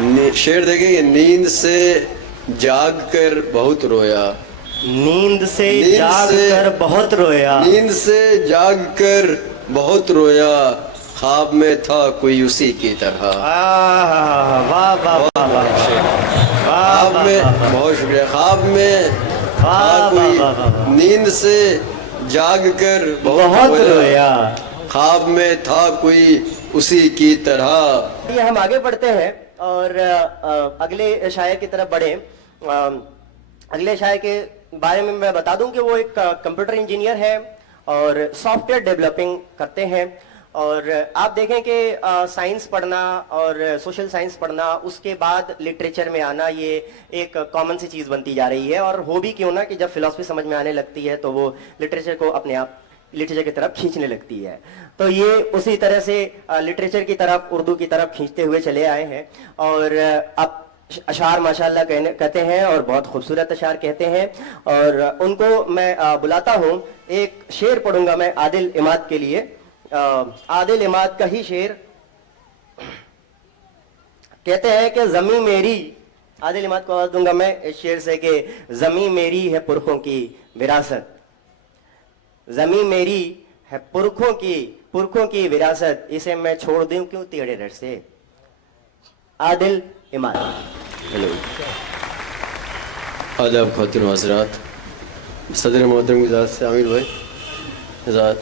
शेर देखेंगे, नींद से जाग कर बहुत रोया, नींद से जाग कर बहुत रोया, नींद से जाग कर बहुत रोया, ख्वाब में था कोई उसी की तरह। वाह वाह वाह वाह, ख्वाब में, बहुत शुक्रिया, ख्वाब में था कोई, नींद से जाग कर बहुत रोया, ख्वाब में था कोई उसी की तरह। ये हम आगे बढ़ते हैं और अगले शायर की तरफ बढ़े। अगले शायर के बारे में मैं बता दूं कि वो एक कंप्यूटर इंजीनियर है और सॉफ्टवेयर डेवलपिंग करते हैं। और आप देखें कि साइंस पढ़ना और सोशल साइंस पढ़ना, उसके बाद लिटरेचर में आना, ये एक कॉमन सी चीज़ बनती जा रही है। और हो भी क्यों ना कि जब फिलॉसफी समझ में आने लगती है तो वो लिटरेचर को अपने आप लिटरेचर की तरफ खींचने लगती है। तो ये उसी तरह से लिटरेचर की तरफ, उर्दू की तरफ खींचते हुए चले आए हैं। और अब अशार माशाल्लाह कहते हैं और बहुत खूबसूरत अशार कहते हैं। और उनको मैं बुलाता हूँ, एक शेर पढ़ूंगा मैं आदिल इमाद के लिए। आदिल इमाद का ही शेर कहते हैं कि ज़मीं मेरी, आदिल इमाद को आवाज दूंगा मैं इस शेर से कि ज़मीं मेरी है पुरखों की विरासत, ज़मीं मेरी है पुरखों की विरासत, इसे मैं छोड़ दूं क्यों टेढ़े रर से। आदिल इमाद। हेलो, आदाब ख़वातीन व हज़रात, सदर मोहतरम की ज़ात से आमिर भाई ज़ात,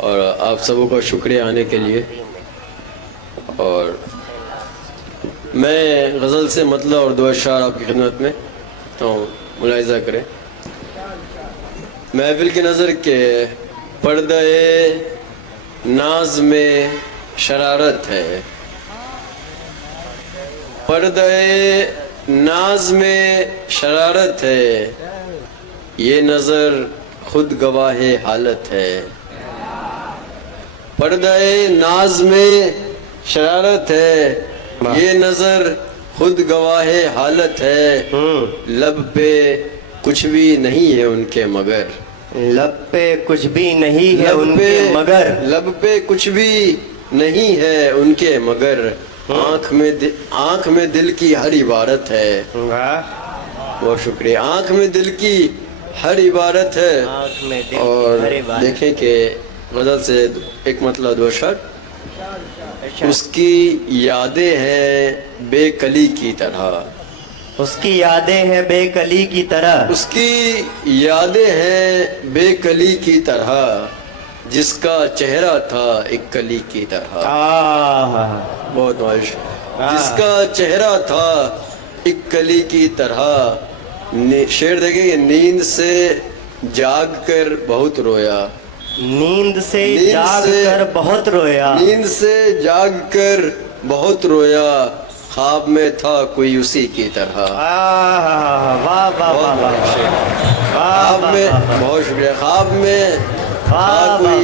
और आप सबों का शुक्रिया आने के लिए। और मैं गज़ल से मतलब और दो अशार आपकी खिदमत में तो मुलाहिज़ा करें। महफिल की नज़र के पर्दे नाज में शरारत है, पर्दे नाज में शरारत है, ये नज़र खुद गवाह हालत है। पर्दे नाज में शरारत है, ये नज़र खुद गवाह हालत है। लब पे कुछ भी नहीं है उनके मगर, लब पे कुछ भी नहीं है उनके मगर, लब पे कुछ भी नहीं है उनके मगर, आँख में दिल की हर इबारत है। बहुत शुक्रिया। आँख में दिल की हर इबारत है। और देखें कि गज़ल से एक मतलब दो शर्त, उसकी यादें हैं बेकली की तरह, उसकी यादें हैं बेकली की तरह, उसकी यादें हैं बेकली की तरह, जिसका चेहरा था एक कली की तरह। बहुत मायूस, जिसका चेहरा था एक कली की तरह। शेर देखेंगे, नींद से जाग कर बहुत रोया, नींद से जाग कर बहुत रोया, नींद से जाग कर बहुत रोया, ख्वाब में था कोई उसी की तरह। वाह वाह वाह, ख्वाब में, बहुत शुक्रिया, ख्वाब में था कोई,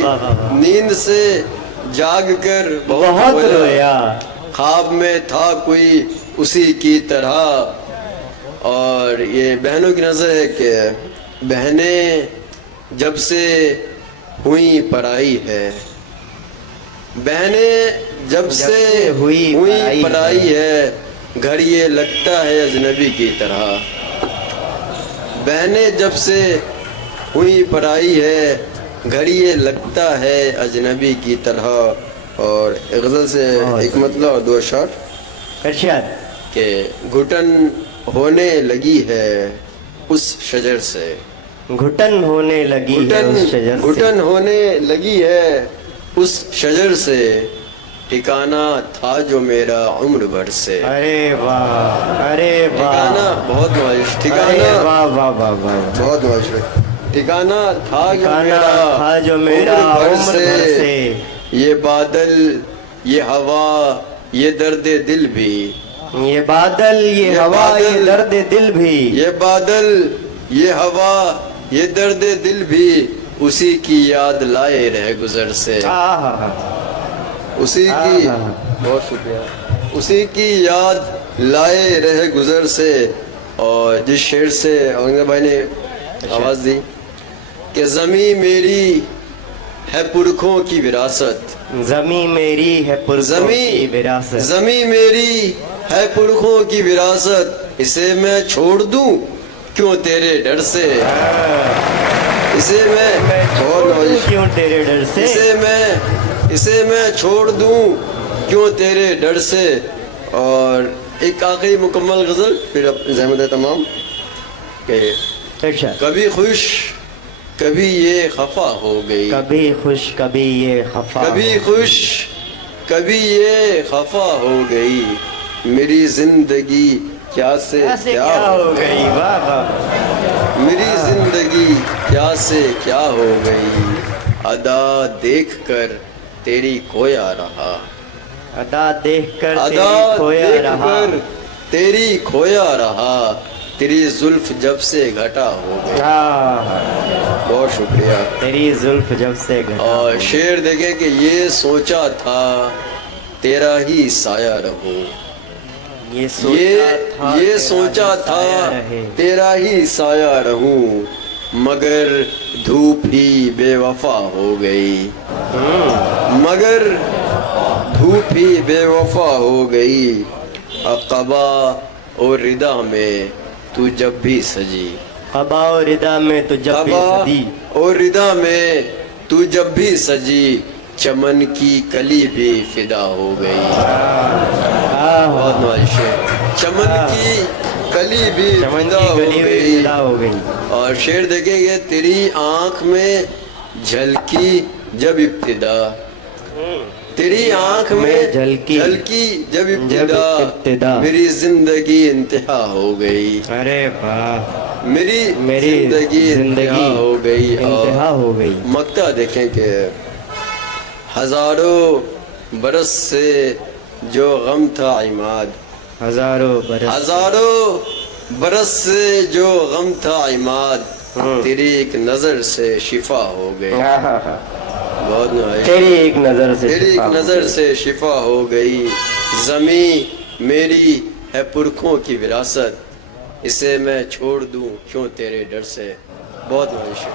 नींद से जाग कर बहुत रोया, ख्वाब में था कोई उसी की तरह। और ये बहनों की नज़र है कि बहनें जब से हुई पराई है, बहनें जब से हुई पराई है, घर ये लगता है अजनबी की तरह। बहनें जब से हुई पराई है, घर ये लगता है अजनबी की तरह। और गज़ल से एक मतलब और दो अशार के घुटन होने लगी है उस शजर से, घुटन होने लगी है उस शजर से, घुटन होने लगी है उस शजर से, ठिकाना था जो मेरा उम्र भर से। अरे वाह, अरे वाह, ठिकाना, बहुत नवाजिश, ठिकाना, वाह वाह वाह वाह, बहुत नवाजिश, ठिकाना था जो मेरा उम्र भर से, ये बादल ये हवा ये दर्द दिल भी, ये बादल ये हवा ये दर्द दिल भी, ये बादल ये हवा ये दर्द दिल भी, उसी की याद लाए रह गुजर से। उसी की, बहुत शुक्रिया, उसी की याद लाए रह गुजर से। और जिस शेर से औरंगज़ेब भाई ने आवाज़ दी कि ज़मीं मेरी है पुरखों की विरासत, ज़मीं मेरी है पुरखों की विरासत, ज़मीं मेरी ہے پرخوں کی وراثت اسے میں چھوڑ دوں کیوں تیرے ڈر سے اسے میں کیوں تیرے ڈر سے اسے میں چھوڑ دوں کیوں تیرے ڈر سے. اور ایک آخری مکمل غزل پھر زحمت ہے تمام کہ ارشاد. کبھی خوش کبھی یہ خفا ہو گئی کبھی خوش کبھی یہ خفا کبھی خوش کبھی یہ خفا ہو گئی میری زندگی کیا سے ایسے کیا کیا ہو گئی. واہ واہ. میری زندگی کیا سے کیا ہو گئی ادا دیکھ کر تیری کھویا رہا ادا دیکھ کر ادا تیری کھویا دیکھ رہا. کر تیری کھویا رہا تیری زلف جب سے گھٹا ہو گئی. بہت شکریہ. تیری زلف جب سے گھٹا اور شعر دیکھیں کہ یہ سوچا تھا تیرا ہی سایہ رہوں یہ سوچا تھا تیرا ہی سایہ رہوں مگر دھوپ ہی بے وفا ہو گئی مگر دھوپ ہی بے وفا ہو گئی قبا اور ردا میں تو جب بھی سجی قبا اور ردا میں تو جب بھی سجی اور ردا میں تو جب بھی سجی چمن کی کلی بھی فدا ہو گئی. بہت نوازش ہے. چمن کی کلی بھی فدا ہو گئی. اور شعر دیکھیں گے تیری آنکھ میں جھلکی جب ابتدا تیری آنکھ میں جھلکی جب ابتدا میری زندگی انتہا ہو گئی. ارے واہ. میری زندگی انتہا ہو گئی. انتہا ہو گئی. مقطع دیکھیں کہ ہزاروں برس سے جو غم تھا عماد ہزاروں برس سے جو غم تھا عماد تیری ایک نظر سے شفا ہو گئی. بہت نوازش. تیری ایک نظر سے شفا ہو گئی. زمین میری ہے پرکھوں کی وراثت اسے میں چھوڑ دوں کیوں تیرے ڈر سے. بہت نوازش ہے.